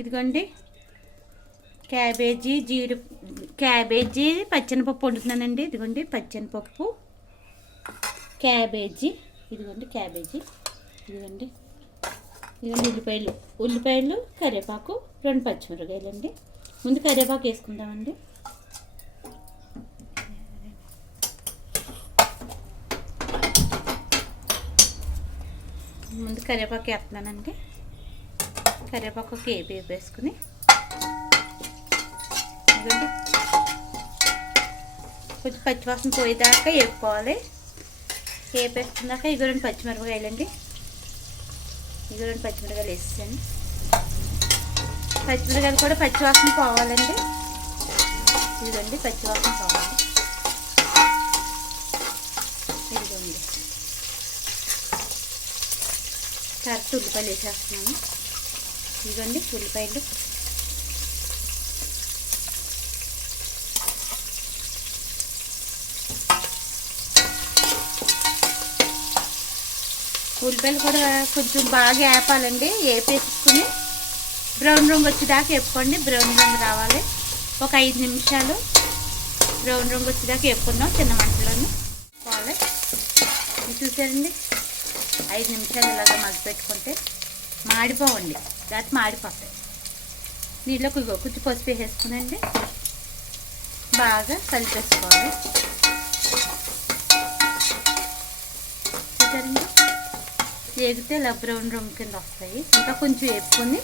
ఇదిగోండి క్యాబేజీ పచ్చెనపప్పు వండుతున్నానండి. ఇదిగోండి పచ్చెనపప్పు, క్యాబేజీ, ఇదిగోండి క్యాబేజీ, ఇదిగోండి ఉల్లిపాయలు, కరివేపాకు, 2 పచ్చిమిరపకాయలు అండి. ముందు కరివేపాకు వేసుకుందామండి. ముందు కరివేపాకు వేస్తున్నానండి. కరివేపాకు ఒక ఏపి వేసుకుని కొంచెం పచ్చివాసన పోయేదాకా వేపుకోవాలి. వేపేసుకున్నాక ఇగో 2 పచ్చిమిరపకాయలు అండి. ఇగో 2 పచ్చిమిరపకాయలు వేసేసాను. పచ్చిమిరపకాయలు కూడా పచ్చివాసన పోవాలండి. ఇదిగోండి పచ్చివాసన పోవాలి. ఇదిగోండి తర్వాత ఉల్లిపాయలు వేసేస్తున్నాను. ఇదిగోండి ఉల్లిపాయలు, ఉల్లిపాయలు కూడా కొంచెం బాగా వేపాలండి. వేపేసుకుని బ్రౌన్ రంగు వచ్చేదాకా వేపుకోండి. బ్రౌన్ రంగు రావాలి. ఒక 5 నిమిషాలు బ్రౌన్ రంగు వచ్చేదాకా వేపుకుందాం చిన్న మంటలోని పోవాలి. చూసారండి 5 నిమిషాలు ఇలాగ మగ్గి పెట్టుకుంటే మాడిపోవండి, దాటి మాడిపోతాయి. నీళ్ళలో కొంచెం పసుపు వేసేసుకునండి బాగా కలిపేసుకోవాలి. చూసారండి వేగితే ఇలా బ్రౌన్ రంగు కింద వస్తాయి. ఇంకా కొంచెం వేపుకొని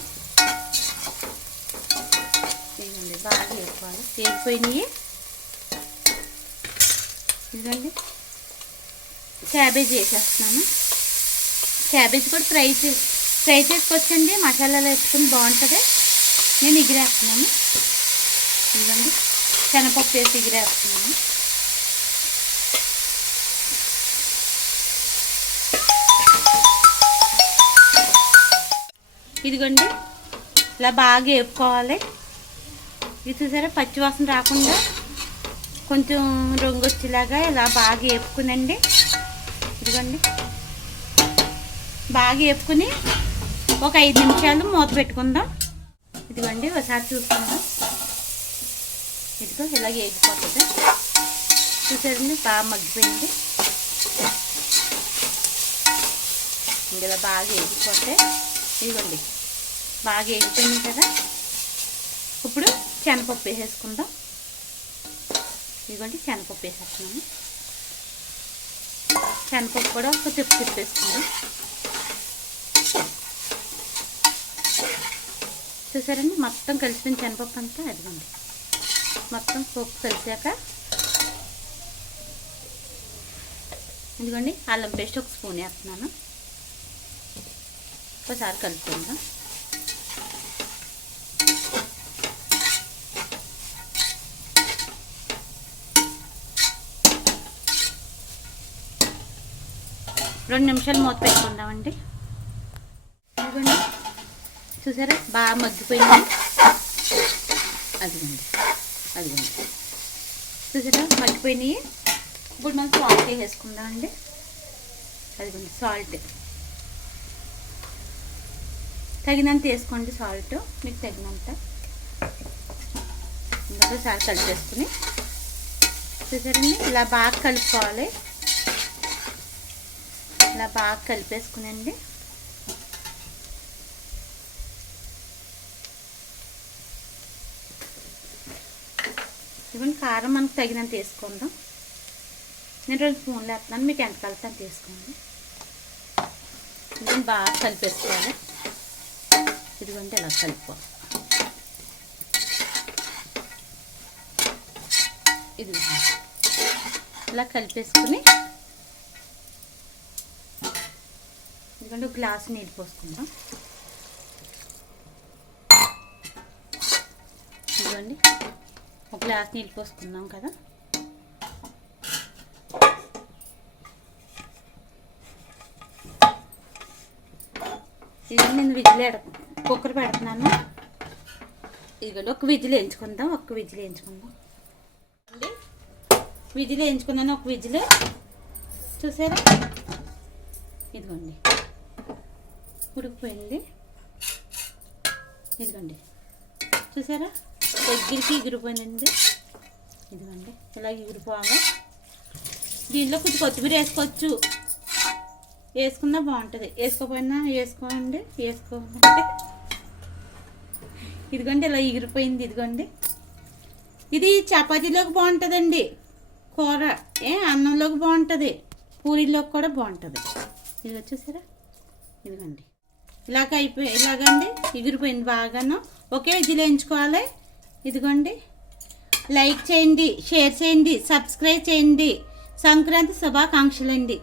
వేయండి, బాగా వేపుకోవాలి. వేగిపోయినాయి. ఇదండి క్యాబేజీ వేసేస్తున్నాను. క్యాబేజీ కూడా ఫ్రై చేసుకోవచ్చండి. మసాలాలు వేసుకుని బాగుంటుంది. నేను ఎగిరేస్తున్నాను. ఇదండి శనగపప్పు వేసి ఎగిరేస్తున్నాను. ఇదిగోండి ఇలా బాగా వేపుకోవాలి. ఇది చూసారా పచ్చివాసన రాకుండా కొంచెం రంగు వచ్చేలాగా ఇలా బాగా వేపుకునండి. ఇదిగోండి బాగా వేపుకుని ఒక 5 నిమిషాలు మూత పెట్టుకుందాం. ఇదిగోండి ఒకసారి చూసుకుందాం. ఇదిగో ఇలా వేగిపోతుంది. చూసారండి బాగా మగ్గిపోయింది. ఇలా బాగా వేగిపోతే ఇదిగోండి బాగా వేగిపోయింది కదా. ఇప్పుడు శనగపప్పు వేసేసుకుందాం. ఇదిగోండి శనగపప్పు వేసేస్తున్నాను. శనగపప్పు కూడా ఒక తిప్పేసుకుందాం. చూసారండి మొత్తం కలిసిపోయిన శనగపప్పు అంతా. అదిగోండి మొత్తం పప్పు కలిసాక ఇదిగోండి అల్లం పేస్ట్ ఒక స్పూన్ వేస్తున్నాను. ఒకసారి కలుపుకుందాం. రెండు నిమిషాలు మూత పెట్టుకుందామండి. ఇదిగోండి చూసారా బాగా మగ్గిపోయింది. అదిగోండి చూసారా మగ్గిపోయినాయి. ఇప్పుడు మనం సాల్ట్ వేసుకుందామండి. అదిగోండి సాల్ట్ తగినంత వేసుకోండి. సాల్ట్ మీకు తగినంత. ఇంకొకసారి కలిపేసుకుని చూసారండి ఇలా బాగా కలుపుకోవాలి. ఇలా బాగా కలిపేసుకునండి. ఇవన్నీ కారం మనకు తగినంత వేసుకుందాం. నేను 2 స్పూన్లు వేస్తున్నాను. మీకు ఎంత కలిపి అంత వేసుకోండి. ఇవన్నీ బాగా కలిపేసుకోవాలి. ఇదిగోండి ఇలా కలుపుకోవాలి. ఇది ఇలా కలిపేసుకుని ఇదిగోండి ఒక గ్లాసు నీళ్ళు పోసుకుందాం. ఇదిగోండి ఒక గ్లాస్ నీళ్ళు పోసుకుందాం కదా. ఇదిగోండి నేను కుక్కర్ పెడుతున్నాను. ఇదిగోండి ఒక విజిల్ వేయించుకుందాం. విజిల్ వేయించుకున్నాను. ఒక విజిల్ చూసారా ఇదిగోండి ఉడికిపోయింది. ఇదిగోండి చూసారా దగ్గరికి ఎగిరిపోయిందండి. ఇదిగోండి ఇలా ఎగిరిపోవాలి. దీనిలో కొంచెం కొత్తిమీర వేసుకోవచ్చు, వేసుకున్నా బాగుంటుంది, వేసుకోపోయినా వేసుకోండి. వేసుకోమంటే ఇదిగోండి ఇలా ఎగిరిపోయింది. ఇదిగోండి ఇది చపాతీలోకి బాగుంటుందండి కూర, అన్నంలోకి బాగుంటుంది, పూరీలోకి కూడా బాగుంటుంది. ఇది వచ్చేసారా ఇదిగోండి ఇలాగండి ఎగిరిపోయింది బాగాను. ఒకే విజిల్ వేయించుకోవాలి. ఇదిగోండి లైక్ చేయండి, షేర్ చేయండి, సబ్స్క్రైబ్ చేయండి. సంక్రాంతి శుభాకాంక్షలండి.